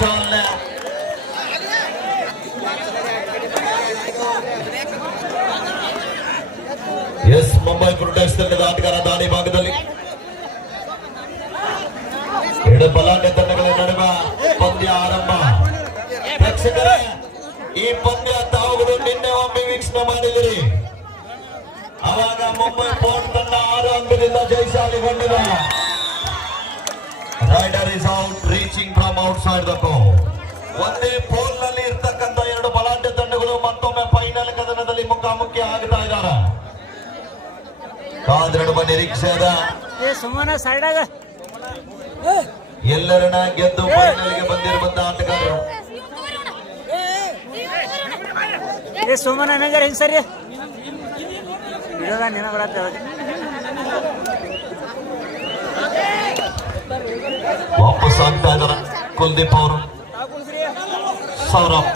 ಚಾಲನೆ. ಎಸ್ ಮುಂಬೈ ಕ್ರೂಟರ್ಸ್ ತಂಡದ ಆಟಗಾರ ದಾಳಿ ಭಾಗದಲ್ಲಿ ಎರಡು ಬಲಾಢ್ಯ ತಂಡಗಳ ನಡುವೆ ಪಂದ್ಯ ಆರಂಭ. ಪ್ರೇಕ್ಷಕರೇ, ಈ ಪಂದ್ಯ ತಾವುಗಳು ನಿನ್ನೆ ಒಮ್ಮೆ ವೀಕ್ಷಣೆ ಮಾಡಿದಿರಿ. ಅವಾಗ ಮುಂಬೈ ಪೋರ್ಟ್ ತಂಡ 6 ಅಂಕದಿಂದ ಜಯಶಾಲಿಗೊಂಡಿದೆ. Raider is out reaching from outside the court. ಒಂದೇ ಪೋಲ್ ನಲ್ಲಿ ಇರ್ತಕ್ಕಂಥ ಎರಡು ಬಲಾಢ್ಯ ತಂಡಗಳು ಮತ್ತೊಮ್ಮೆ ಫೈನಲ್ ಕದನದಲ್ಲಿ ಮುಖಾಮುಖಿ ಆಗ್ತಾ ಇದ್ದಾರೆ. ಕಾದ್ರಡುವ ನಿರೀಕ್ಷೆ ಅದ. ಎಲ್ಲರನ್ನ ಗೆದ್ದು ಫೈನಲ್ಗೆ ಬಂದಿರುವಂತ ಆಟಗಾರರು. ವಾಪಸ್ ಆಗ್ತಾ ಇದ್ದಾರೆ ಕುಲ್ದೀಪ್ ಅವರು. ಸೌರಭ್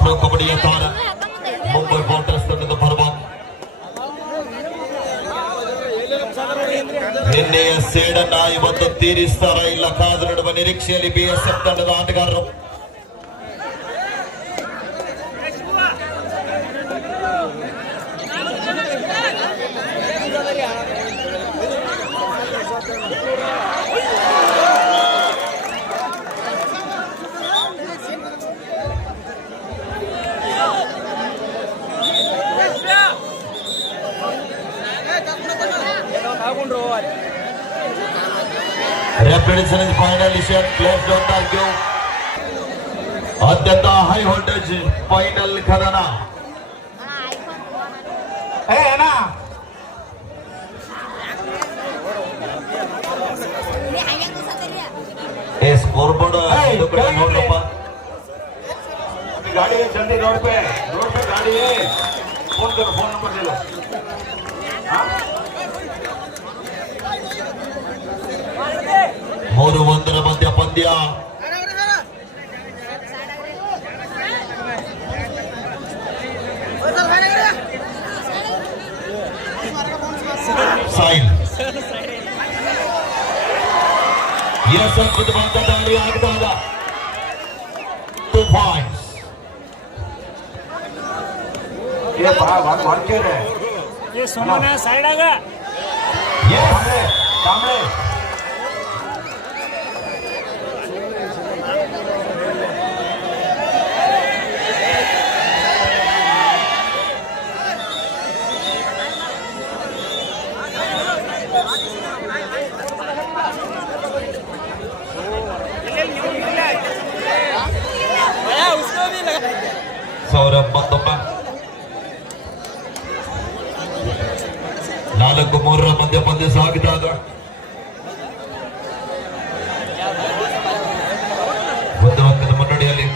ಪ್ರೊ ಕಬಡ್ಡಿಯ ತಾರ ಮುಂಬೈ ವಾಟರ್ಸ್ ತಂಡದ ಪರವಾಗಿ ನಿನ್ನೆಯ ಸೇಡನ್ನ ಇವತ್ತು ತೀರಿಸ್ತಾರ ಇಲ್ಲ ಕಾದು ನಿರೀಕ್ಷೆಯಲ್ಲಿ ಬಿಎಸ್ಎಫ್ ತಂಡದ ಆಟಗಾರರು. Repetition is finally set. Let's don't argue. ಅತ್ಯಂತ ಹೈ ವೋಲ್ಟೇಜ್ ಫೈನಲ್ ಕದನ. ಸ್ಕೋರ್ ಬೋರ್ಡ್ ನೋಡ್ರಪ್ಪ. ಗಾಡಿ ಜಲ್ದಿ ರೋಡ್ ಪೇ ಗಾಡಿ ಫೋನ್ ಕರೋ, ಫೋನ್ ನಂಬರ್ ಇಲ್ಲ. 3-1 ಮಧ್ಯ ಪಂದ್ಯ. ಸಾಯಿಲ್ ಎಸ್ ಅದ್ಭುತವಾದ ದಾಳಿ ಆಗ್ತಾದ. 2 ಪಾಯಿಂಟ್ಸ್. ಸುಮ್ಮನೆ ಸೈಡ್ ಆಗ ಸೌರಭ್ ಮತ್ತೊಮ್ಮ 4-3 ಮಧ್ಯ ಪಂದ್ಯ ಸಾಗಿದಾಗ ಒಂದು ಅಂಕದ ಮುನ್ನಡೆಯಲ್ಲಿ.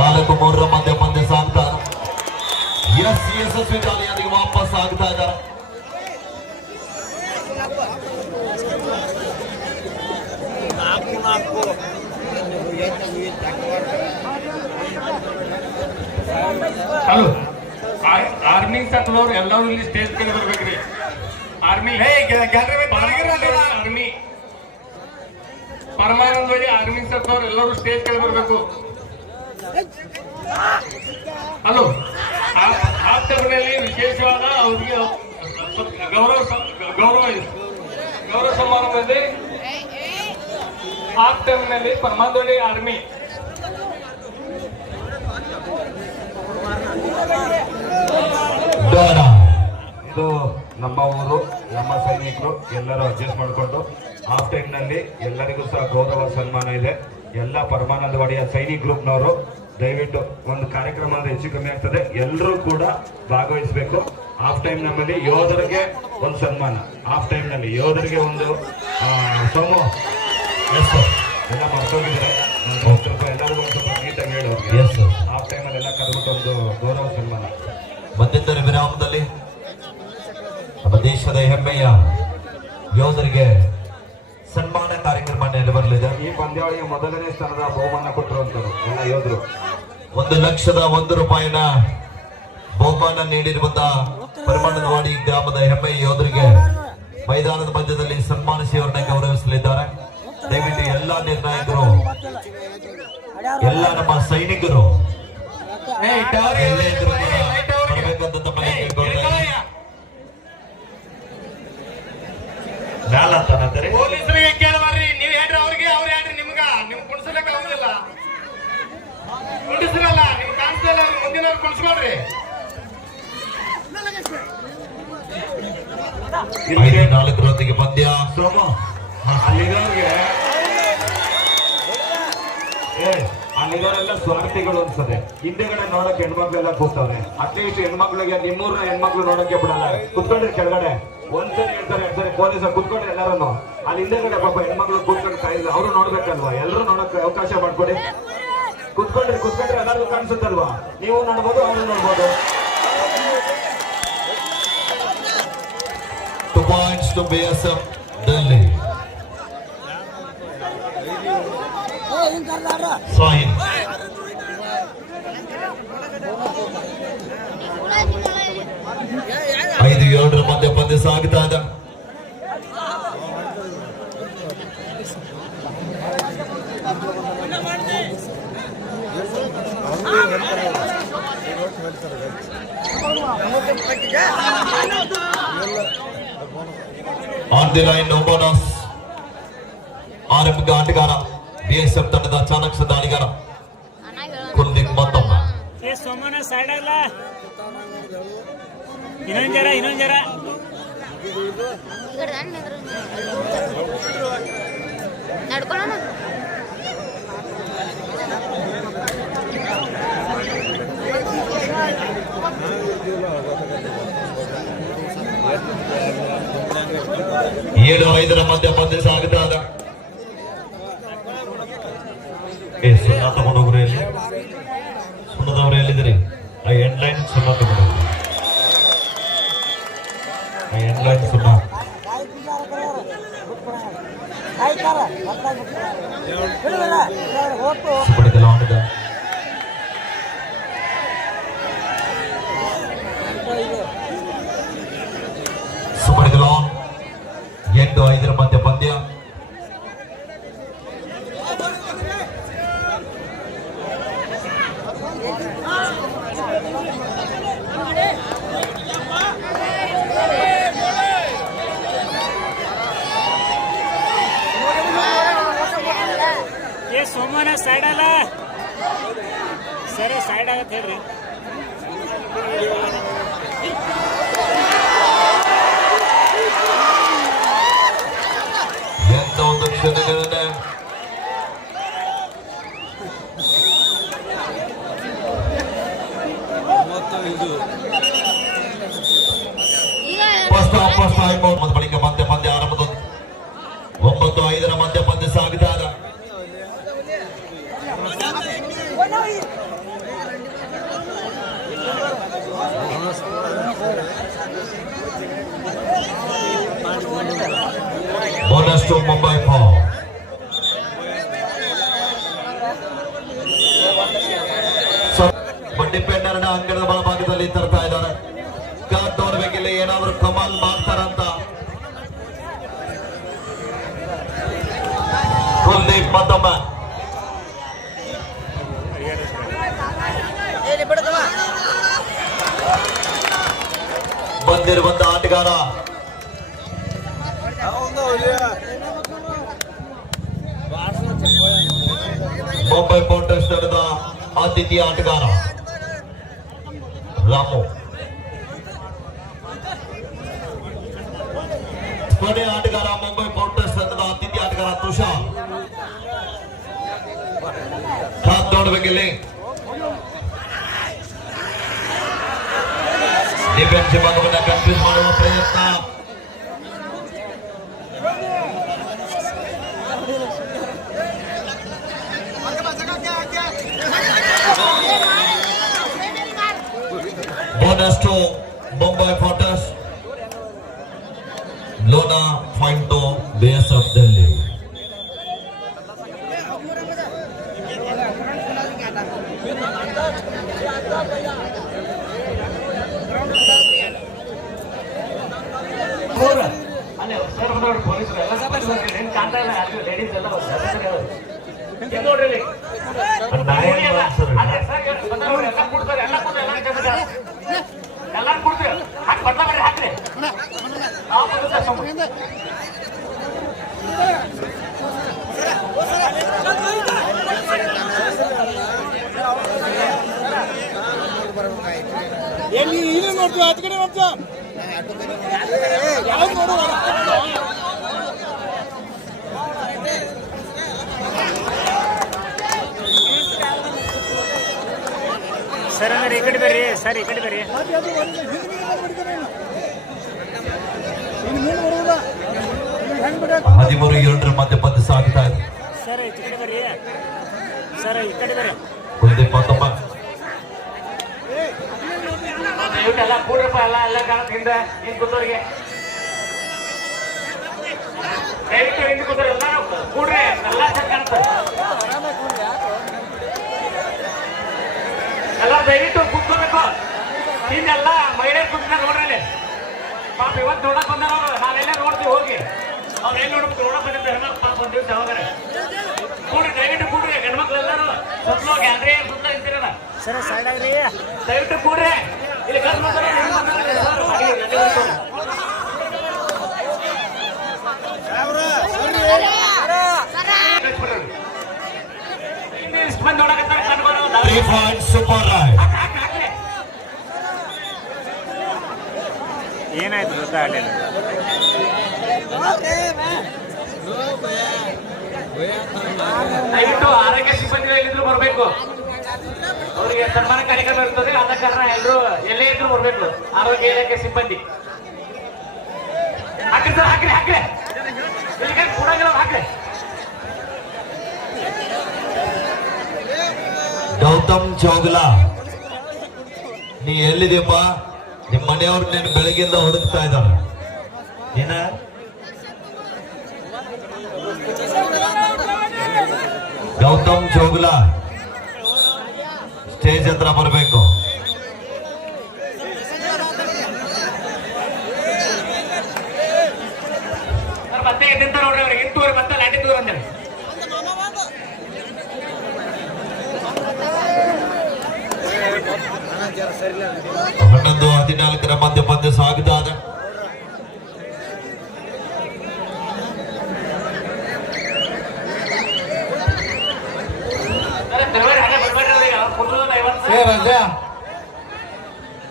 ನಾಲ್ಕು 3 ಮಧ್ಯ ಪಂದ್ಯ ಸಾಗ್ತಾ ಯಶಸ್ವಿ ದಾಳಿಯೊಂದಿಗೆ ವಾಪಸ್ ಆಗ್ತಾ ಇದ್ದಾರೆ. ಹಲೋ, ಆರ್ಮಿ ಸತ್ತದವ್ರು ಎಲ್ಲರೂ ಇಲ್ಲಿ ಸ್ಟೇಜ್ ಮೇಲೆ ಬರ್ಬೇಕ್ರಿ. ಆರ್ಮಿ ಆರ್ಮಿ ಪರಮಾನಂದವಾಗಿ ಆರ್ಮಿ ಸತ್ತವ್ರು ಎಲ್ಲರೂ ಸ್ಟೇಜ್ ಮೇಲೆ ಬರ್ಬೇಕು. ಹಲೋ, ಆ ಟರ್ನಲ್ಲಿ ವಿಶೇಷವಾದ ಅವ್ರಿಗೆ ಗೌರವ ಸಮಾರಂಭ ಇದೆ. ಆ ಟರ್ನಲ್ಲಿ ಪರಮಾನಂದವಾಗಿ ಆರ್ಮಿ ಇದು ನಮ್ಮ ಊರು, ನಮ್ಮ ಸೈನಿಕರು ಎಲ್ಲರೂ ಅಡ್ಜಸ್ಟ್ ಮಾಡಿಕೊಂಡು ಹಾಫ್ ಟೈಮ್ ನಲ್ಲಿ ಎಲ್ಲರಿಗೂ ಸಹ ಗೌರವ ಸನ್ಮಾನ ಇದೆ. ಎಲ್ಲ ಪರಮಾನಂದವಾಡಿಯ ಸೈನಿಕ್ ಗ್ರೂಪ್ನವರು ದಯವಿಟ್ಟು ಒಂದು ಕಾರ್ಯಕ್ರಮ ಹೆಚ್ಚು ಕಮ್ಮಿ ಆಗ್ತದೆ, ಎಲ್ಲರೂ ಕೂಡ ಭಾಗವಹಿಸಬೇಕು. ಹಾಫ್ ಟೈಮ್ ನಮ್ಮಲ್ಲಿ ಯೋಧರಿಗೆ ಒಂದು ಸನ್ಮಾನ, ಹಾಫ್ ಟೈಮ್ ನಲ್ಲಿ ಯೋಧರಿಗೆ ಒಂದು ಸೋಮು ಎಲ್ಲ ಮರ್ತೋಗಿದ್ದಾರೆ. ಸ್ವಲ್ಪ ಎಲ್ಲರಿಗೂ ಒಂದು ಸ್ವಲ್ಪ ನೀಟಾಗಿ ಹೇಳೋರಿಗೆ ಹಾಫ್ ಟೈಮ್ ಅಲ್ಲಿ ಎಲ್ಲ ಕರೆದ್ಬಿಟ್ಟು ಒಂದು ಗೌರವ ಸನ್ಮಾನ. ಮಧ್ಯಂತರ ವಿರಾಮದಲ್ಲಿ ನಮ್ಮ ದೇಶದ ಹೆಮ್ಮೆಯ ಯೋಧರಿಗೆ ಸನ್ಮಾನ ಪಂದ್ಯಾವಳಿದೆ. ಈ ಪಂದ್ಯಾವಳಿಗೆ ಮೊದಲನೇ ಸ್ಥಾನದ ಬಹುಮಾನ ಕೊಟ್ಟಿರುವಂತರು ಎಲ್ಲ ಯೋಧರು. 1,01 ರೂಪಾಯಿನ ಬಹುಮಾನ ನೀಡಿರುವಂತಹ ಪರಮಾನಂದವಾಡಿ ಗ್ರಾಮದ ಹೆಮ್ಮೆ ಯೋಧರಿಗೆ ಮೈದಾನದ ಮಧ್ಯದಲ್ಲಿ ಸನ್ಮಾನಿಸಿ ಅವರನ್ನ ಗೌರವಿಸಲಿದ್ದಾರೆ. ದಯವಿಟ್ಟು ಎಲ್ಲ ನಿರ್ಣಾಯಕರು, ಎಲ್ಲ ನಮ್ಮ ಸೈನಿಕರು ಎಲ್ಲೇ ಇದ್ರೂ ಕೂಡ ಬರ್ಬೇಕಂತ ತಮ್ಮಲ್ಲಿ ಕೇಳ್ಕೊಳ್ತಾ ಇದ್ದೀನಿ. ಮ್ಯಾಲ ಅಂತಾನಂತಾರೆ. ಪೊಲೀಸರಿಗೆ ಕೇಳಬಾರ್ರಿ, ನೀವ್ ಹೇಳ್ರಿ ಅವ್ರಿಗೆ, ಅವ್ರು ಹೇಳ್ರಿ ನಿಮ್ಗ. ನಿಮ್ ಕುಣಿಸ್ಲಿಕ್ಕೆ ಆಗುದಿಲ್ಲ, ಕುಣಿಸ್ರಲ್ಲ, ನಿಮ್ ಕಾಣಿಸ್ತಿಲ್ಲ, ಮುಂದಿನವ್ರು ಕುಣಿಸ್ಕೊಳ್ರಿ. 5-4 ಪಂದ್ಯ. ಸೋಮ ಅಲ್ಲಿರೋರಿಗೆ ಅಲ್ಲಿರೋರೆಲ್ಲ ಸ್ವಾರ್ಥಿಗಳು ಅನ್ಸದೆ. ಹಿಂದೆಗಡೆ ನೋಡಕ್ ಹೆಣ್ಮಕ್ಳೆಲ್ಲ ಕೂತವ್ರೆ. ಅಟ್ಲೀಸ್ಟ್ ಹೆಣ್ಮಕ್ಳಿಗೆ ನಿಮ್ಮೂರ್ನ ಹೆಣ್ಮಕ್ಳು ನೋಡಕ್ಕೆ ಬಿಡಲ್ಲ. ಕುತ್ಕೊಂಡ್ರಿ ಕೆಳಗಡೆ ಒಂದ್ಸರಿ ಹೇಳ್ತಾರೆ, 2 ಸರಿ ಪೊಲೀಸ ಕುತ್ಕೊಂಡ್ರಿ ಎಲ್ಲರನ್ನು. ಅಲ್ಲಿ ಹಿಂದೆಗಡೆ ಪಾಪ ಹೆಣ್ಮಕ್ಳು ಕೂತ್ಕೊಂಡು ಕಾಯಿಲ್ಲ, ಅವರು ನೋಡ್ಬೇಕಲ್ವಾ? ಎಲ್ಲರೂ ನೋಡಕ್ ಅವಕಾಶ ಮಾಡ್ಕೊಡಿ. ಕುತ್ಕೊಂಡ್ರೆ ಎಲ್ಲರಿಗೂ ಕಾಣಿಸುತ್ತಲ್ವಾ? ನೀವು ನೋಡ್ಬೋದು, ಅವರು ನೋಡ್ಬೋದು. 2 points to BSF Delhi. Sahin. 5-7 ಮಧ್ಯ ಪಂದ್ಯ ಸಾಗುತ್ತಾ ಇದೆ. On the line no bonus. ಆರಂಭಿಕ ಆಟಗಾರ BSF ತಂಡದ ಚಾಣಕ್ಷ ದಾಳಿಗಾರ ಕುಲ್ದೀಪ್ ಮತ್ತೊಮ್ಮ. ಏ ಸೋಮನ ಸೈಡ್ ಆಗಲ್ಲ, ಇನ್ನೊಂದ್ ಜರ ನಡ್ಕೊಳ್ಳೋಣ. ಏಳು 5 ಮಧ್ಯ ಪಂದ್ಯ ಸಾಗುತ್ತಾ ಇದೆ. ಸುಣ್ಣ ತಗೊಂಡೋಗ್ರಿ, ಎಲ್ಲಿ ಸುಣ್ಣದವ್ರು ಎಲ್ಲಿದ್ರಿ? ಆ ಎಂಡ್ ಲೈನ್ ಸುಣ್ಣ ತಗೊಂಡೋಗ್ರಿ, ಆ ಎಂಡ್ ಲೈನ್ ಸುಣ್ಣ. ಸುಪಡಿದ ಲಾಂಗ್ ಸುಪಡಿದ ಲಾಂಗ್. 8-5 ಮಧ್ಯ ಪಂದ್ಯ. ಏ ಸೋಮನ ಸೈಡ್ ಅಲ್ಲ ಸರ್, ಸೈಡ್ ಆಗತ್ತೆ ಹೇಳ್ರಿ. ಎಂತ ಒಂದು ಕ್ಷಣಗಳನ್ನೇ ಫಸ್ಟ್ ಬಳಿಕ ಮಧ್ಯ ಪಂದ್ಯ ಆರಂಭದ 9-5 ಮಧ್ಯ ಪಂದ್ಯ ಸಾಗಿದಾಗ ಬೋನಸ್ ಟು ಮುಂಬೈ ಫಾರ್. ಬಂಡಿಪೇಟರ್ನ ಅಂಗಣದ ಬಲಭಾಗದಲ್ಲಿ ತರ್ತಾ ಇದ್ದಾರೆ. ಕಾದ್ ನೋಡ್ಬೇಕಿಲ್ಲ ಏನಾದ್ರು ಕಮಾಲ್ ಮಾಡ್ತಾರಂತ. ಕುಲ್ದೀಪ್ ಮತ್ತೊಮ್ಮೆ ಬಂದಿರುವಂತ ಆಟಗಾರ ಮುಂಬೈ ಪೌಂಟರ್ಸ್ ತಂಡದ ಆತಿಥ್ಯ ಆಟಗಾರ ರಾಮು. ಕೊನೆ ಆಟಗಾರ ಮುಂಬೈ ಪೌಂಟರ್ಸ್ ತಂಡದ ಆತಿಥ್ಯ ಆಟಗಾರ ತುಷಾರ್. ಕಾದ್ ನೋಡ್ಬೇಕಿಲ್ಲಿ ಡಿಫೆನ್ಸ್ ಭಾಗವನ್ನ ಕನ್ಫ್ಯೂಸ್ ಮಾಡುವ ಪ್ರಯತ್ನ. Bonus to Mumbai pounders. Lona point to BSF Delhi. ಅಲ್ಲೇ ಸರ್ ಬಂದವ್ರು ಪೊಲೀಸರು ಎಲ್ಲ ಏನ್ ಕಾಣ್ತಾ ಇಲ್ಲ ಲೇಡೀಸ್ ಎಲ್ಲ ನೋಡ್ರಿ ಇಲ್ಲಿ. ಅದೇ ಸರ್ ಬಂದವ್ರು ಎಲ್ಲ ಕೊಡ್ತಾರೆ ಎಲ್ಲ ಎಲ್ಲಾರು ಕೊಡ್ತೀವಿ ಹಾಕಿ ಬಟ್ಲ ಬರ್ರಿ ಹಾಕ್ರಿ ನಾವು ಬರುತ್ತೆ ಸುಮ್ಮನೆ. ಎಲ್ಲಿ ಈಗ ನೋಡ್ತೀವಿ ಹತ್ತು ಕಡೆ ನೋಡ್ತೀವಿ ಯಾವ್ದು ನೋಡುವ ಸರ್ ಅಂದ್ರೆ ಈ ಕಡೆ ಬರ್ರಿ ಸರ್ ಈ ಕಡೆ ಬರ್ರಿ. ಹೆಂಗ್ ಬಿಡ 13-2 ಮಧ್ಯ ಪಂದ್ಯ ಸಾಗ್ತಾ ಇದೆ. ಸರ್ ಈ ಕಡೆ ಬರ್ರಿ ಸರ್ ಈ ಕಡೆ ಬರ್ರಿ. ಮುಂದೆ 19 ಎಲ್ಲ ಕೂಡ್ರಪ್ಪ ಎಲ್ಲ ಕಾಣುತ್ತೆ ಹಿಂದೆ ಹಿಂದ್ ಕೂತವ್ರಿಗೆ ದಯವಿಟ್ಟು ಹಿಂದೆ ಕೂತವ್ರು ಎಲ್ಲಾರು ಕೂಡ್ರಿ ಎಲ್ಲ ಚೆನ್ನಾಗಿ ಕಾಣುತ್ತೆ. ಎಲ್ಲ ದಯವಿಟ್ಟು ಕೂತ್ಕೋಬೇಕು. ಹಿಂದೆಲ್ಲ ಮಹಿಳೆಯರು ಕೂತ್ಕೊಂಡ ನೋಡ್ರಿ ಪಾಪ ಇವತ್ತು ನೋಡಕ್ ಬಂದಾರ ಅವ್ರು. ನಾವೆಲ್ಲ ನೋಡ್ತೀವಿ ಹೋಗಿ ಅವ್ರು ಎಲ್ಲಿ ನೋಡ್ಬೇಕು ನೋಡಕ್ ಬಂದಿದ್ದು ಹೆಣ್ಮಕ್ಳು ಪಾಪ ಬಂದಿವ್ ಸಹೋದರ ಕೂಡ್ರಿ ದಯವಿಟ್ಟು ಕೂಡ್ರಿ ಹೆಣ್ಮಕ್ಳು ಎಲ್ಲರೂ ಸುತ್ತಲೂ ಗ್ಯಾಲರಿ ಸುತ್ತ ನಿಂತಿರೋದ ಸರ್ ಸೈಡ್ ಆಗ್ರಿ. ದಯವಿಟ್ಟು ಕೂಡ್ರಿ ಇಲ್ಲಿ ಇಷ್ಟು ಮಂದಿ ನೋಡಕತ್ತಾರ ಕಣ್ಬಾರ 3 points ಸೂಪರ್ ರೈಡ್. ಏನಾಯ್ತು ಗೊತ್ತಾಗಲಿಲ್ಲ. ದಯವಿಟ್ಟು ಆರೋಗ್ಯ ಸಿಬ್ಬಂದಿ ಎಲ್ಲಿದ್ರು ಬರಬೇಕು. ಅವರಿಗೆ ಸನ್ಮಾನ ಕಾರ್ಯಕ್ರಮ ಇರ್ತದೆ ಆದ ಕಾರಣ ಎಲ್ಲರೂ ಎಲ್ಲೇ ಇದ್ರು ಬರಬೇಕು. ಆರೋಗ್ಯ ಇಲಾಖೆ ಸಿಬ್ಬಂದಿ ಹಾಕ್ರಿ ಸರ್ ಹಾಕ್ರಿ ಹಾಕ್ರಿ ಇಲ್ಲಿ ಕೂಡಂಗಿಲ್ಲ ಹಾಕ್ರಿ. ಗೌತಮ್ ಚೌಗಲ ನೀ ಎಲ್ಲಿದೆಯಪ್ಪ? ನಿಮ್ಮ ಮನೆಯವ್ರು ನೀನು ಬೆಳಗ್ಗೆಯಿಂದ ಹುಡುಕ್ತಾ ಇದ್ದಾರೆ. ಏನ ಗೌತಮ್ ಚೌಗಲ ಸ್ಟೇಜ್ ಹತ್ರ ಬರಬೇಕು. ಮತ್ತೆ ಎದ್ದಿಂತ ನೋಡ್ರಿ ಅವ್ರಿಗೆ ಇಂತೂರು ಮತ್ತೆ ಲಾಟಿ ದೂರ ಅಂದ್ರೆ 11-14 ಮಧ್ಯ ಪಂದ್ಯ ಸಾಗ್ತಾ ಇದೆ.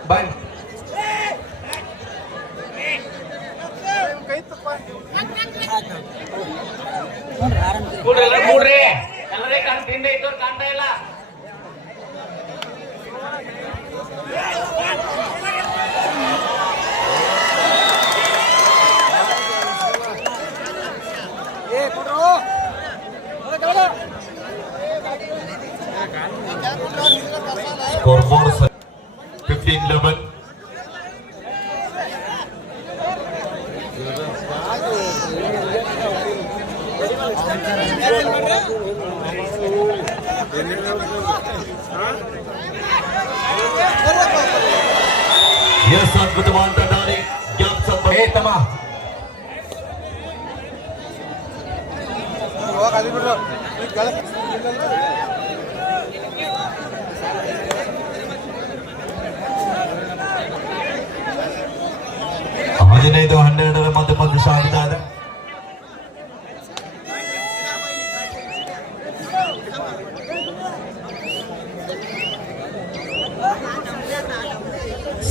ಬಾಯ್ ಕೂಡ್ರಿ ಎಲ್ಲ ಕೂಡ್ರಿ ಎಲ್ಲರೇ ತಿಂದೆ ಇದ್ದವ್ರು ಕಾಣ್ತಾ ಇಲ್ಲ. Scoreboard 15-11. Yes, ಅದ್ಭುತವಾದ ದಾರಿ ಗ್ಯಾಪ್ ಸ್ವಲ್ಪ ತಮ್ಮ ಹದಿನೈದು 12 ಮಧ್ಯ ಪಂದ್ಯ ಸಾಗ್ತಾ ಇದೆ.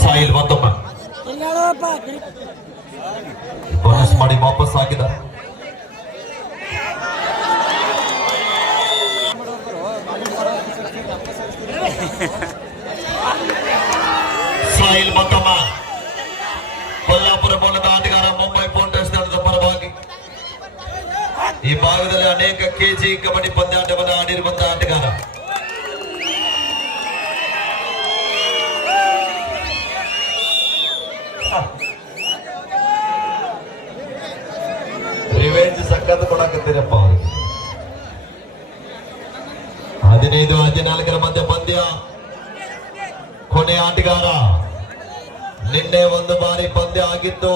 ಸಾಯಿಲ್ ಮತ್ತೊಮ್ಮೆ ಬೋನಸ್ ಮಾಡಿ ವಾಪಸ್ ಆಗಿದ. ಸಾಯಿಲ್ ಮತ್ತೊಮ್ಮೆ ಕೊಲ್ಲಾಪುರ ಮೂಲದ ಆಟಗಾರ ಮುಂಬೈ ಪೋಂಟರ್ಸ್ ತಂಡದ ಪರವಾಗಿ ಈ ಭಾಗದಲ್ಲಿ ಅನೇಕ ಕೆಜಿ ಕಬಡ್ಡಿ ಪಂದ್ಯಾಟವನ್ನು ಆಡಿರುವಂತಹ ಆಟಗಾರ. ರಿವೆಂಜ್ ಸಕ್ಕತ್ತು ಕೊಡಕತ್ತೀರಪ್ಪ ಅವ್ರಿಗೆ. 15-14 ಮಧ್ಯ ಪಂದ್ಯ ಕೊನೆ ಆಟಗಾರ. ನಿನ್ನೆ ಒಂದು ಬಾರಿ ಪಂದ್ಯ ಆಗಿತ್ತು,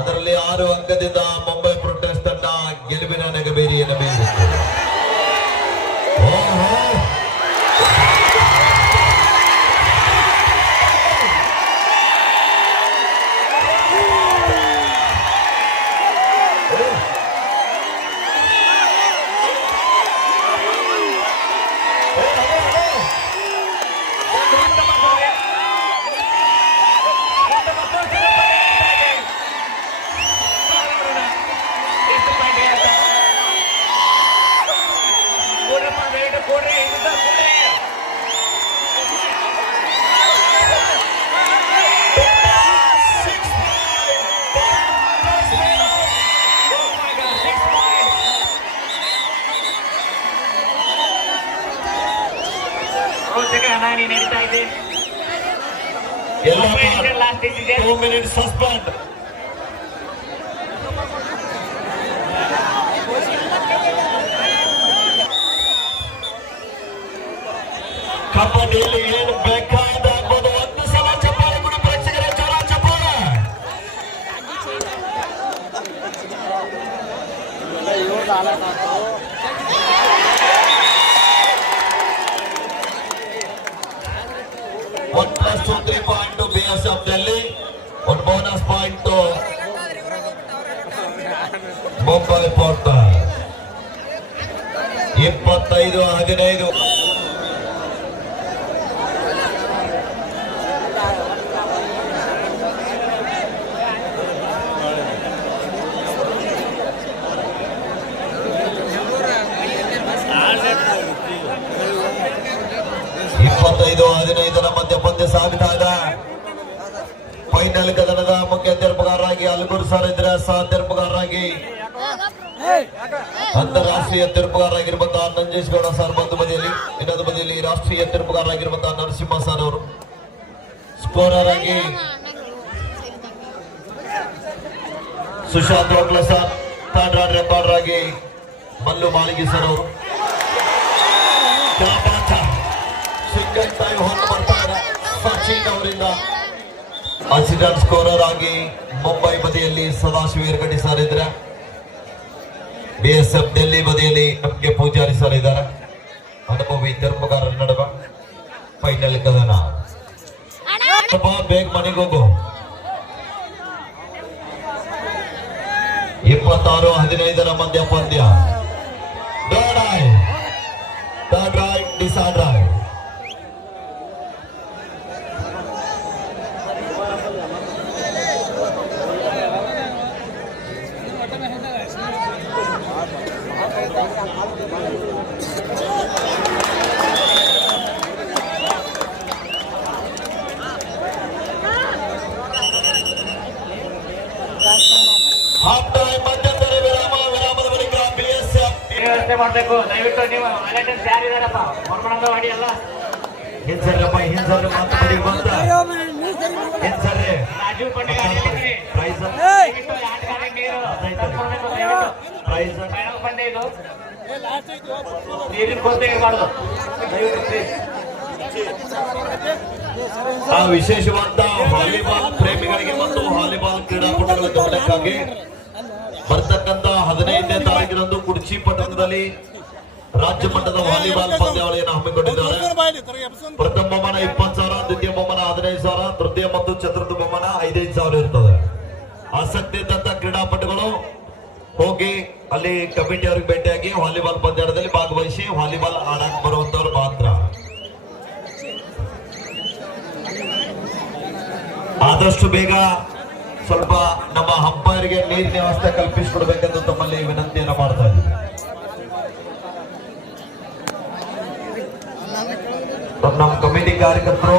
ಅದರಲ್ಲಿ 6 ಅಂಕದಿಂದ ಮುಂಬೈ ಪ್ರೊಟೆಸ್ಟ್ ತಂಡ ಗೆಲುವಿನ ನೆಗಬೇರಿಯನ್ನು ಬೀರಿತ್ತು. ನಡೀತಾ ಇದೆ. ಎಲ್ಲ 2 minutes ಸಸ್ಪೆಂಡ್. ಕಬಡ್ಡಿಯಲ್ಲಿ ಏನು ಬೇಕಾದಾಗ್ಬೋದು. ಒಂದು ಸಲ ಚಪ್ಪಾಳೆ ಕೂಡ ಪ್ರೇಕ್ಷಕರ ಜೋರ ಚಪ್ಪಾಳೆ. One plus 2 3 point to BSF Delhi. One bonus point to Mumbai Porter. 25-15. ಮಧ್ಯ ಪಂದ್ಯ ಸಾಗುತ್ತಾ ಇದೆ. ಫೈನಲ್ ಕದನದ ಮುಖ್ಯ ತೀರ್ಪುಗಾರರಾಗಿ ಅಲ್ಗೂರ್ ಸರ್ ಇದ್ರೆ, ಸಹ ತೀರ್ಪುಗಾರರಾಗಿ ಅಂತಾರಾಷ್ಟ್ರೀಯ ತೀರ್ಪುಗಾರರಾಗಿರುವಂತಹ ನಂಜೇಶ್ ಗೌಡ ಸರ್ ಒಂದು ಬದಿಯಲ್ಲಿ, ಇನ್ನೊಂದು ಬದಿಯಲ್ಲಿ ರಾಷ್ಟ್ರೀಯ ತೀರ್ಪುಗಾರರಾಗಿರುವಂತಹ ನರಸಿಂಹ ಸರ್ ಅವರು, ಸ್ಕೋರರ್ ಆಗಿ Sushant Hogla sir, third raid recorder ಆಗಿ ಮಲ್ಲು ಮಾಳಿಗೆ ಸರ್ ಅವರು. ಸಚಿನ್ ಅವರಿಂದ ಅಸಿಸ್ಟೆಂಟ್ ಸ್ಕೋರರ್ ಆಗಿ ಮುಂಬೈ ಬದಿಯಲ್ಲಿ ಸದಾಶಿವ ಯರಗಡ್ಡಿ ಸರ್ ಇದ್ರೆ, BSF ಡೆಲ್ಲಿ ಬದಿಯಲ್ಲಿ MK ಪೂಜಾರಿ ಸರ್ ಇದ್ದಾರೆ. ಅನುಭವಿ ತೀರ್ಪುಗಾರರ ನಡುವೆ ಫೈನಲ್ ಕದನ. ಬೇಗ ಮನೆಗೆ ಹೋಗು. 26-15 ಮಧ್ಯ ಪಂದ್ಯ. Third right decide right. Half time ಮಧ್ಯಂತರ ವಿರಾಮದ ಬಳಿಕ BSF ವ್ಯವಸ್ಥೆ ಮಾಡಬೇಕು. ದಯವಿಟ್ಟು ನೀವು ವಾಲಂಟಿಯರ್ಸ್ ಯಾರಿದಾರಪ್ಪ ಹೊರಮಣದ ಮಾಡಿ ಎಲ್ಲ ಹಿಂಸರ್ರಪ್ಪ, ಹಿಂಸರ್ರ ಮಾತು ಬರೀ ಬಂತ ಹಿಂಸರ್ರೆ ರಾಜೀವ್ ಪಂಡಿತ್ ಪ್ರೈಸ್ ದಯವಿಟ್ಟು ಆಟಗಾರರಿಗೆ ನೀರು ತರ್ಸ್ಕೊಳ್ಬೇಕು. ದಯವಿಟ್ಟು ಪ್ರೈಸ್ ಫೈನಲ್ ಪಂದ್ಯ ಇದು, ನೀರಿನ ಕೊರತೆ ಇರಬಾರ್ದು ದಯವಿಟ್ಟು ಪ್ಲೀಸ್. ಆ ವಿಶೇಷವಾದ ವಾಲಿಬಾಲ್ ಪ್ರೇಮಿಗಳಿಗೆ ಮತ್ತು ವಾಲಿಬಾಲ್ ಕ್ರೀಡಾಪಟುಗಳ ಗಮನಕ್ಕಾಗಿ ಬರ್ತಕ್ಕಂತ 15ನೇ ತಾರೀಕಿನಂದು ಕುಡ್ಚಿ ಪಟ್ಟಣದಲ್ಲಿ ರಾಜ್ಯ ಮಟ್ಟದ ವಾಲಿಬಾಲ್ ಪಂದ್ಯಾವಳಿಯನ್ನು ಹಮ್ಮಿಕೊಂಡಿದ್ದಾರೆ. ಪ್ರಥಮ ಬಹುಮಾನ 20,000, ದ್ವಿತೀಯ ಬಹುಮಾನ 15,000, ತೃತೀಯ ಮತ್ತು ಚತುರ್ಥ ಬಹುಮಾನ 5,000 ಇರ್ತದೆ. ಆಸಕ್ತಿ ಇದ್ದಂತ ಕ್ರೀಡಾಪಟುಗಳು ಹೋಗಿ ಅಲ್ಲಿ ಕಮಿಟಿ ಅವ್ರಿಗೆ ಭೇಟಿಯಾಗಿ ವಾಲಿಬಾಲ್ ಪಂದ್ಯಾಟದಲ್ಲಿ ಭಾಗವಹಿಸಿ ವಾಲಿಬಾಲ್ ಆಡಕ್ ಬರುವಂತವ್ರು ಮಾತ್ರ. ಆದಷ್ಟು ಬೇಗ ಸ್ವಲ್ಪ ನಮ್ಮ ಅಂಪೈರ್ಗೆ ನೀರಿನ ವ್ಯವಸ್ಥೆ ಕಲ್ಪಿಸಿಕೊಡ್ಬೇಕೆಂದು ತಮ್ಮಲ್ಲಿ ವಿನಂತಿಯನ್ನು ಮಾಡ್ತಾ ಇದ್ದೀವಿ. ನಮ್ಮ ಕಮಿಟಿ ಕಾರ್ಯಕರ್ತರು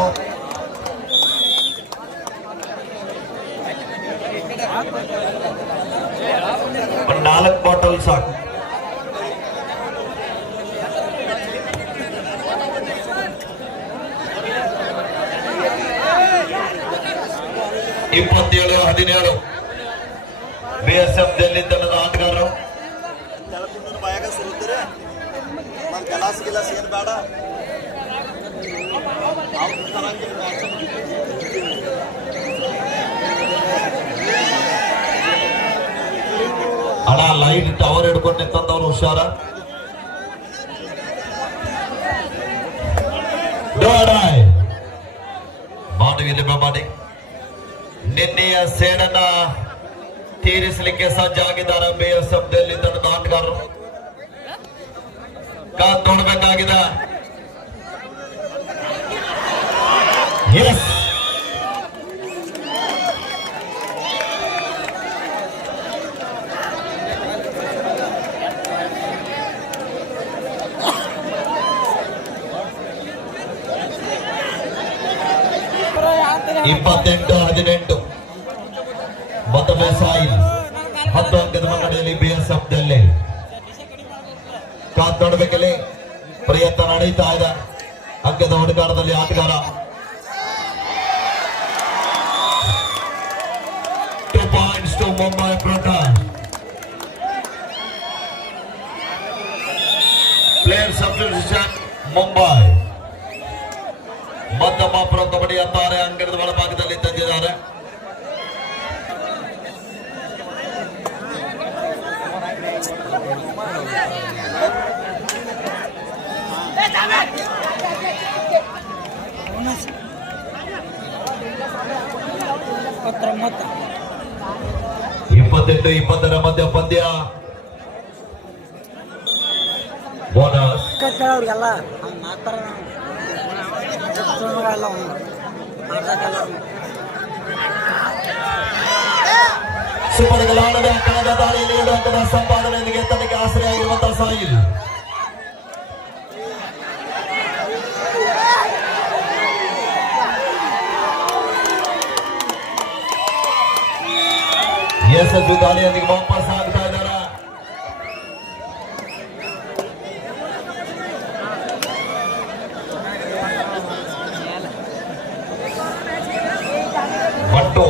ಒಂದು 4 ಬಾಟಲ್ ಸಾಕು. (27-17) BSF ಡೆಲ್ಲಿ ತಂಡದ ಆಟಗಾರರು ಗಿಲಾಸ್ ಏನ್ ಬೇಡ. ಅಣ್ಣ ಲೈಟ್ ಟವರ್ ಹಿಡ್ಕೊಂಡು ನಿಂತವ್ರು ಹುಷಾರ. ಮಾಡಿ ನಿನ್ನೆಯ ಸೇಡನ್ನ ತೀರಿಸಲಿಕ್ಕೆ ಸಜ್ಜಾಗಿದ್ದಾರೆ BSF ದಲ್ಲಿ ತಂಡದ ಆಟಗಾರರು. ಕಾದ್ ನೋಡ್ಬೇಕಾಗಿದೆ. ಎಸ್ (28-18) ಮತ್ತೊಮ್ಮೆ ಸಾಯಿಲ್ 10 ಅಂಕದ ಮುನ್ನಡೆಯಲ್ಲಿ BSF ದಲ್ಲಿ. ಕಾದ್ ನೋಡ್ಬೇಕಲ್ಲಿ ಪ್ರಯತ್ನ ನಡೀತಾ ಇದೆ. ಅಂಕದ ಹುಡುಕಾಟದಲ್ಲಿ ಆಟಗಾರ 2 points to Mumbai Protons. Player substitution Mumbai. ಮತ್ತೊಬ್ಬ ಪ್ರೊ ಕಬಡ್ಡಿ ಅಂತಾರೆ ಅಂಗಣದ ಒಳಭಾಗದಲ್ಲಿ ತಂದಿದ್ದಾರೆ. ಇಪ್ಪತ್ತೆಂಟು 20 ಮಧ್ಯ ಪಂದ್ಯ. ಬೋನಸ್ ಅವ್ರಿಗೆಲ್ಲ ಸುಪರ್ಗಲಾಡದ ಕಳೆದ ದಾಳಿಯಲ್ಲಿ 7 ಅಂಕದ ಸಂಪಾದನೆಯೊಂದಿಗೆ ತನಗೆ ಆಸರೆಯಾಗಿರುವಂತಹ ಸಾಯಿಲ್. ಯಶಸ್ವಿ ದಾಳಿಯೊಂದಿಗೆ ವಾಪಸ್ ಆಗ್ತಾ ಇದ್ದಾರೆ. ಬಟ್ಟು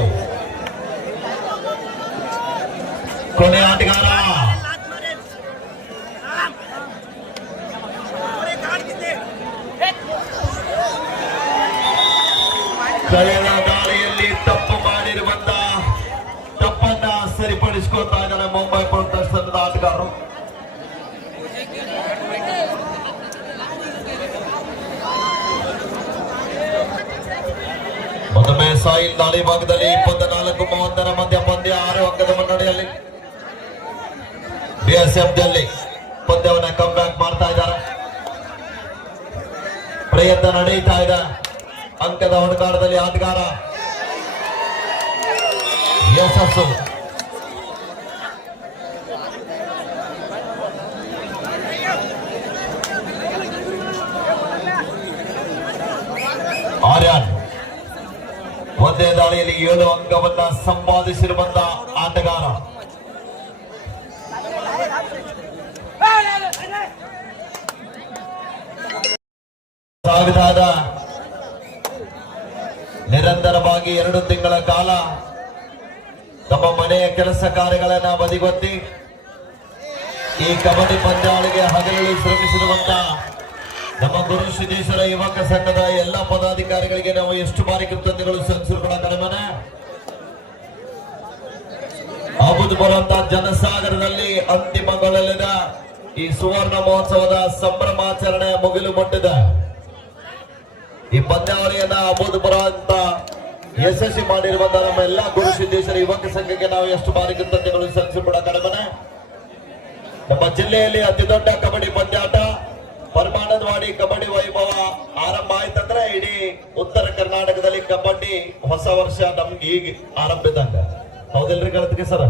ಕೊನೆ ಆಟಗಾರ ಕಳೆದ ದಾಳಿಯಲ್ಲಿ ತಪ್ಪು ಮಾಡಿರುವಂತ ತಪ್ಪನ್ನ ಸರಿಪಡಿಸಿಕೊಳ್ತಾ ಇದ್ದಾರೆ ಮುಂಬೈ ಪೋರ್ಟರ್ಸ್ ತಂಡದ ಆಟಗಾರರು. ಮತ್ತೊಮ್ಮೆ ಸಾಯಿಲ್ ದಾಳಿ ಭಾಗದಲ್ಲಿ 24-30 ಮಧ್ಯ ಪಂದ್ಯ 6 ಅಂಕದ ಮುನ್ನಡೆಯಲ್ಲಿ BSF ದಲ್ಲಿ ಪಂದ್ಯವನ್ನ ಕಮ್ ಬ್ಯಾಕ್ ಮಾಡ್ತಾ ಇದ್ದಾರೆ. ಪ್ರಯತ್ನ ನಡೆಯುತ್ತಾ ಇದೆ. ಅಂಕದ ಹುಡುಕಾಟದಲ್ಲಿ ಆಟಗಾರ ಯಶಸ್ಸು. ಆರ್ಯನ್ ಒಂದೇ ದಾಳಿಯಲ್ಲಿ 7 ಅಂಕವನ್ನ ಸಂಪಾದಿಸಿರುವಂತಹ ಆಟಗಾರ. ಸಾಗಿದಾದ ನಿರಂತರವಾಗಿ 2 ತಿಂಗಳ ಕಾಲ ತಮ್ಮ ಮನೆಯ ಕೆಲಸ ಕಾರ್ಯಗಳನ್ನ ಬದಿಗೊತ್ತಿ ಈ ಕಬಡ್ಡಿ ಪಂದ್ಯಾವಳಿಗೆ ಹಗಲು ಶ್ರಮಿಸಿರುವಂತಹ ನಮ್ಮ ಗುರು ಸಿದ್ದೇಶ್ವರ ಯುವಕ ಸಂಘದ ಎಲ್ಲ ಪದಾಧಿಕಾರಿಗಳಿಗೆ ನಾವು ಎಷ್ಟು ಬಾರಿ ಕೃತಜ್ಞತೆಗಳು ಸಲ್ಲಿಸಲು ಕೂಡ ಕಡಿಮೆ. ಆಗುದು ಬರುವಂತಹ ಜನಸಾಗರದಲ್ಲಿ ಅಂತಿಮಗೊಳ್ಳಲಿದ ಈ ಸುವರ್ಣ ಮಹೋತ್ಸವದ ಸಂಭ್ರಮಾಚರಣೆ ಮುಗಿಲು ಮುಟ್ಟಿದೆ. ಈ ಪಂದ್ಯಾವಳಿಯನ್ನ ಅಭೂತಪೂರ್ವಂತ ಯಶಸ್ವಿ ಮಾಡಿರುವಂತಹ ನಮ್ಮ ಎಲ್ಲ ಗುರು ಸಿದ್ದೇಶ್ವರ ಯುವಕ ಸಂಘಕ್ಕೆ ನಾವು ಎಷ್ಟು ಬಾರಿ ಕೃತಜ್ಞತೆಗಳು ಸಲ್ಲಿಸಲು ಕೂಡ ಕಡಿಮೆ. ನಮ್ಮ ಜಿಲ್ಲೆಯಲ್ಲಿ ಅತಿ ದೊಡ್ಡ ಕಬಡ್ಡಿ ಪಂದ್ಯಾಟ ಪರಮಾನಂದವಾಡಿ ಕಬಡ್ಡಿ ವೈಭವ ಆರಂಭ ಆಯ್ತಂದ್ರೆ ಇಡೀ ಉತ್ತರ ಕರ್ನಾಟಕದಲ್ಲಿ ಕಬಡ್ಡಿ ಹೊಸ ವರ್ಷ ನಮ್ಗೆ ಈಗ ಆರಂಭಿದಂಗ ಹೌದಿಲ್ರಿ ಗೆಳತಿಗೆ ಸರ್?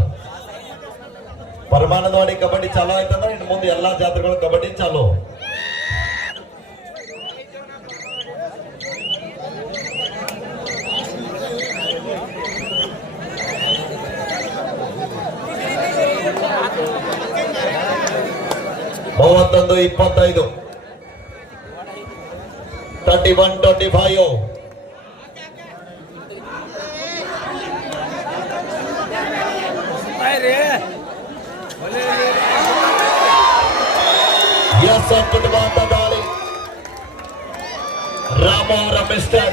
ಪರಮಾನಂದವಾಡಿ ಕಬಡ್ಡಿ ಚಾಲು ಆಯ್ತಂದ್ರೆ ಇನ್ನು ಮುಂದೆ ಎಲ್ಲಾ ಜಾತ್ರೆಗಳು ಕಬಡ್ಡಿ ಚಾಲು. ಮೂವತ್ತೊಂದು 25 31-25 ದಾಳಿ ರಾಮ ಅವರ ಮಿಸ್ಟರ್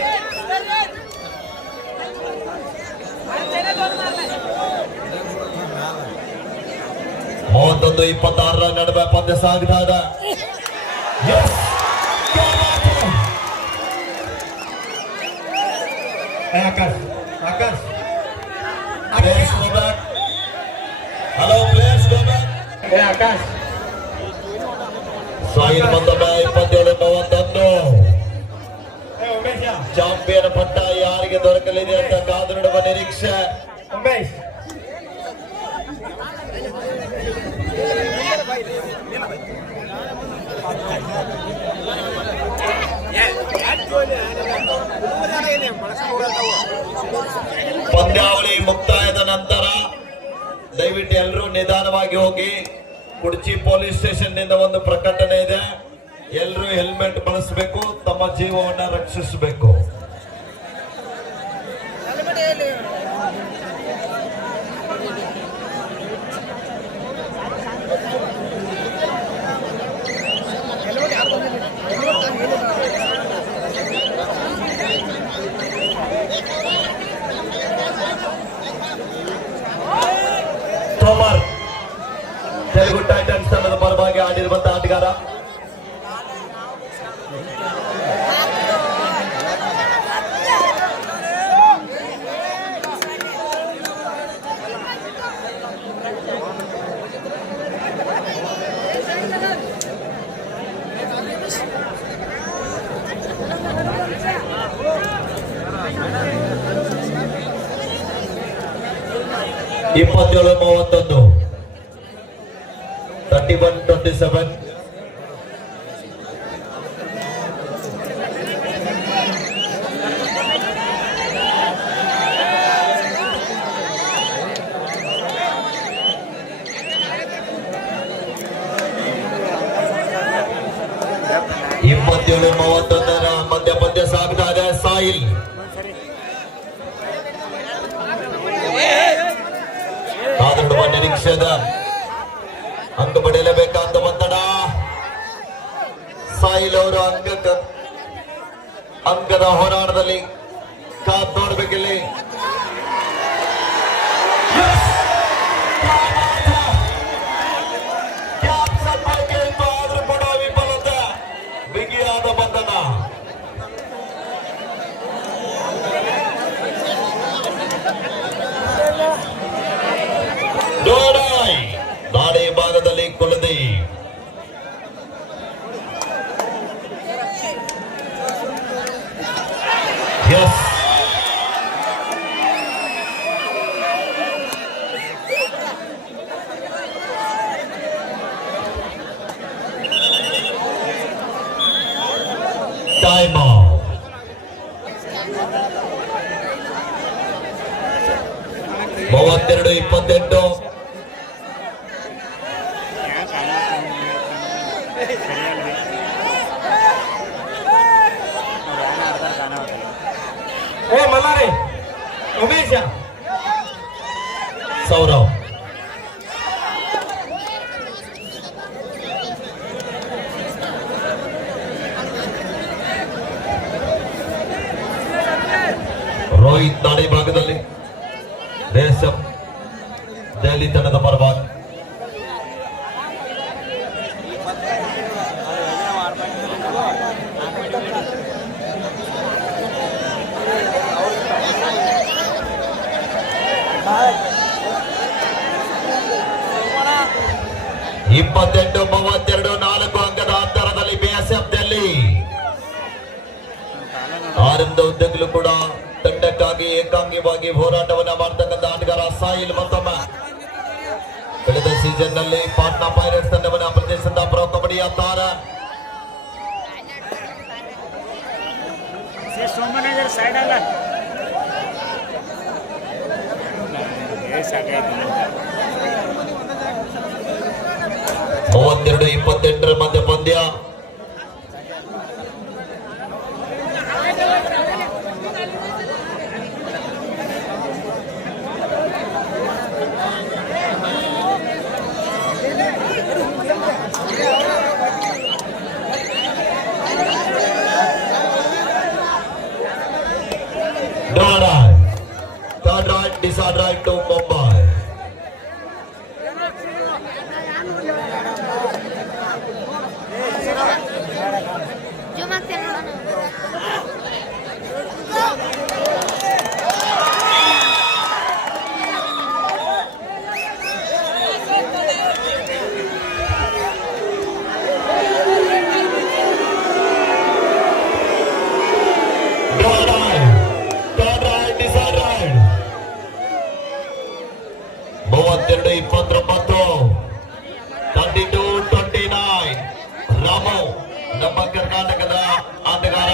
ಮೂವತ್ತೊಂದು 26 ನಡುವೆ ಪಂದ್ಯ ಸಾಗ್ತಾ ಇದೆ. ಹಲೋ ಪ್ಲೇಯರ್ಸ್ ಸಾಯಿಲ್ ಮತ್ತೊಮ್ಮೆ 27-31 ಚಾಂಪಿಯನ್ ಪಟ್ಟ ಯಾರಿಗೆ ದೊರಕಲಿದೆ ಅಂತ ಕಾದು ನೋಡುವ ನಿರೀಕ್ಷೆ. ಪಂದ್ಯಾವಳಿ ಮುಕ್ತಾಯದ ನಂತರ ದಯವಿಟ್ಟು ಎಲ್ಲರೂ ನಿಧಾನವಾಗಿ ಹೋಗಿ. ಕುಡ್ಚಿ ಪೊಲೀಸ್ ಸ್ಟೇಷನ್ ನಿಂದ ಒಂದು ಪ್ರಕಟಣೆ ಇದೆ. ಎಲ್ಲರೂ ಹೆಲ್ಮೆಟ್ ಬಳಸಬೇಕು, ತಮ್ಮ ಜೀವವನ್ನು ರಕ್ಷಿಸಬೇಕು. ತೋಮರ್ ತೆಲುಗು ಟೈಟನ್ಸ್ ತಂಡದ ಪರವಾಗಿ ಆಡಿರುವಂತಹ ಆಟಗಾರ. ಇಪ್ಪತ್ತೇಳು 31 31-27. ಮಧ್ಯ ಪಂದ್ಯ ಸಾಗ್ತಾ ಇದೆ. ಸಾಯಿಲ್ ಕಾದುಡುವ ನಿರೀಕ್ಷೆದ ಅಂಕ ಪಡೆಯಲೇಬೇಕಂತ ಒತ್ತಡ. ಸಾಯಿಲ್ ಅವರು ಅಂಕದ ಹೋರಾಟದಲ್ಲಿ ಕಾದ್ ನೋಡ್ಬೇಕಿಲ್ಲಿ. ಆದ್ರೂ ಕೂಡ ವಿಫಲತೆ, ಬಿಗಿಯಾದ ಬಂಧನ. ನಾಡಿ ಭಾಗದಲ್ಲಿ ಕುಲದಿ ಟೈಮ್ 32-28. ಮಲ್ಲಾರಿ ಉಮೇಶ ಸೌರವ್ ರೋಹಿತ್ ನಾಡಿ ಭಾಗದಲ್ಲಿ ರೇಸಂ ದೆಹಲಿ ತಂಡದ ಪರವಾಗಿ. ಇಪ್ಪತ್ತೆಂಟು 32 4 ಅಂಕದ ಅಂತರದಲ್ಲಿ ಬಿಎಸ್ಎಫ್ ಡೆಲ್ಲಿ. ಆರಿಂದ ಉದ್ದಗಲೂ ಕೂಡ ತಂಡಕ್ಕಾಗಿ ಏಕಾಂಗಿಯಾಗಿ ಹೋರಾಟವನ್ನ ಮಾಡತಕ್ಕಂಥ ಆಟಗಾರ ಸಾಯಿಲ್ ಮತ್ತೊಮ್ಮೆ ಕಳೆದ ಸೀಸನ್ ನಲ್ಲಿ ಪಾಟ್ನಾ ಪೈರೇಟ್ಸ್ ತಂಡವನ್ನ ಪ್ರತಿಷ್ಠಿತ ಪ್ರೊ ಕಬಡ್ಡಿ ತಾರ. ಸೈಡ್ ಅಲ್ಲ 32-28 ಮಧ್ಯ ಪಂದ್ಯ. 32-29 ರಾಮು ನಮ್ಮ ಕರ್ನಾಟಕದ ಆಟಗಾರ.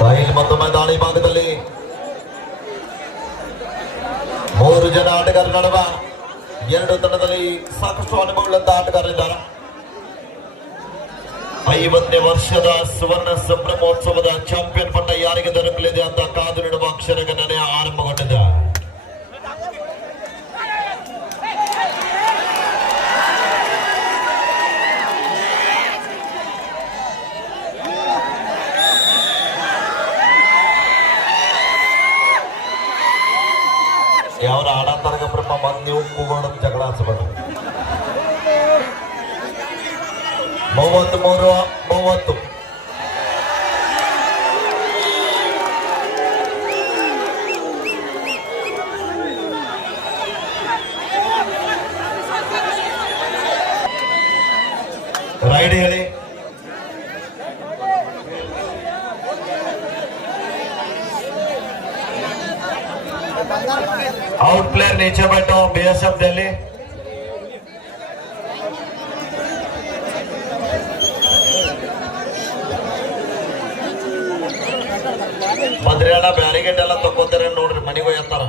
ಸಾಹಿಲ್ ಮತ್ತೊಮ್ಮೆ ದಾಳಿ ಭಾಗದಲ್ಲಿ 3 ಜನ ಆಟಗಾರರ ನಡುವ 2 ತಂಡದಲ್ಲಿ ಸಾಕಷ್ಟು ಅನುಭವಗಳಂತ ಆಟಗಾರರಿದ್ದಾರೆ. 50ನೇ ವರ್ಷದ ಸುವರ್ಣ ಸಂಭ್ರಮೋತ್ಸವದ ಚಾಂಪಿಯನ್ ಪಟ್ಟ ಯಾರಿಗೆ ದೊರಕಲಿದೆ ಅಂತ ಕಾದು ನೀಡುವ ಅಕ್ಷರಗಣನೆ ಆರಂಭಗೊಂಡಿದೆ. ಯಾವ ಆಡಂತಾರ ಬ್ರಹ್ಮ ಬಂದು ನೀವು ಕೂಗೋಣ ಜಗಳ ಹಚ್ಚಬೇಡ. 33-30 ರೈಡ್ ಹೇಳಿ. आउट प्लेयर नीचे बैठो बीएसएफ दिल्ली. ಮದ್ರಿಯಾಡ ಬ್ಯಾರಿಗೇಟ್ ಎಲ್ಲ ತಕ್ಕೋತಾರೆ ನೋಡ್ರಿ, ಮನೆಗೆ ಹೋಗ್ತಾರ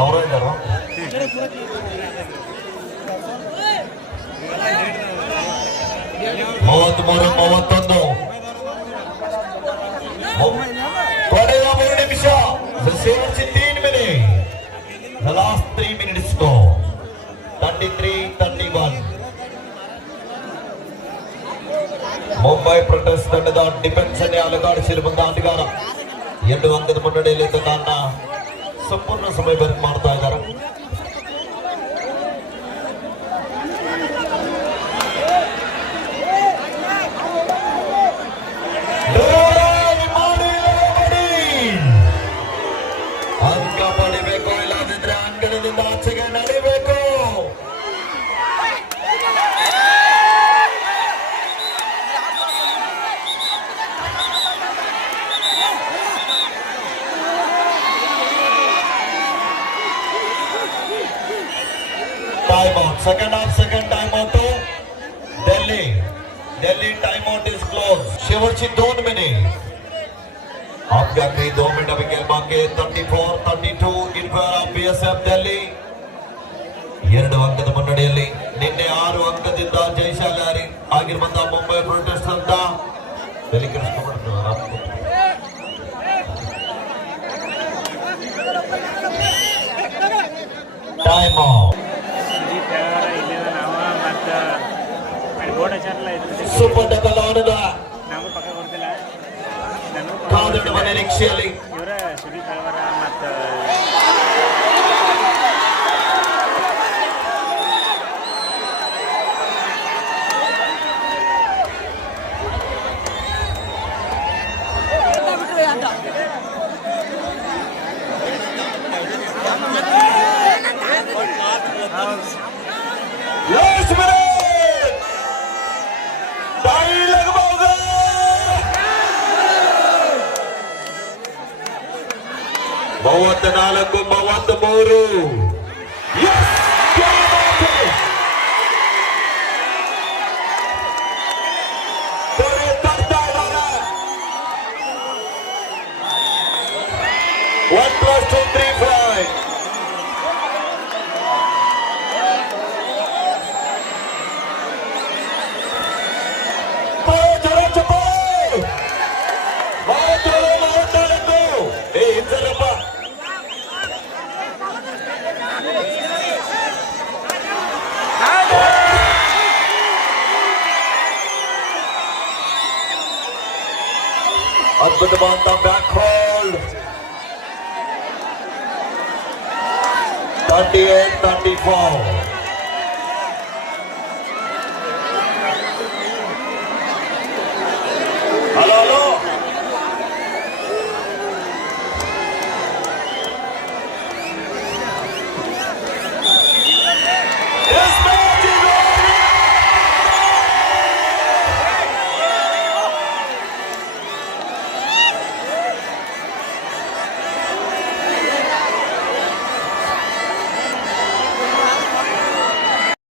ಅವ್ರ ಇದ್ದಾರ. 33-31 ಕೊನೆಯ 3 ನಿಮಿಷ. The 17 minutes. The last 3 minutes go. 33-31. Mumbai protest ತಂಡದ ಡಿಫೆನ್ಸ್ ಅನ್ನು ಅಲುಗಾಡಿಸಿರುವ ಆಟಗಾರ 2 ಅಂಕದ ಮುನ್ನಡೆಯಲ್ಲಿ ಕಾರಣ ಸಂಪೂರ್ಣ ಸಮಯ ಬೆಂಕ್ ಮಾಡ್ತಾ ಇದ್ದಾರೆ. ಅಂಕ ಪಡಿಬೇಕು, ಇಲ್ಲದಿದ್ರೆ ಅಂಗಣದಿಂದ ಆಚೆಗೆ ನಡಿಬೇಕು. Time out, second time out. Delhi time out is close. शेवटची 2 मिनिट. आपके आखिरी 2 मिनट अभी खेल बाकी. 34-32 in favor of BSF Delhi. 2 ಅಂಕದ ಮುನ್ನಡೆಯಲ್ಲಿ ನಿನ್ನೆ 6 ಅಂಕದಿಂದ ಜಯಶಾಲಿ ಆಗಿರುವಂತ ಮುಂಬೈ ಪ್ರೊಟೆಸ್ಟ್ ಅಂತ ತಲೆ ಕೆಡಿಸ್ಕೊಂಡ್ಬಿಡ್ತಾರೆ. Time out. ಸೂಪರ್ ಡಬಲ್ ಆಡಿದ ಕಾದಿಡುವ ನಿರೀಕ್ಷೆಯಲ್ಲಿ ಮೂವತ್ನಾಲ್ಕು 33. One plus 2, 3, 5. ಅದ್ಭುತವಾದ ಬ್ಯಾಕ್ ಹೋಲ್ಡ್. 38-34.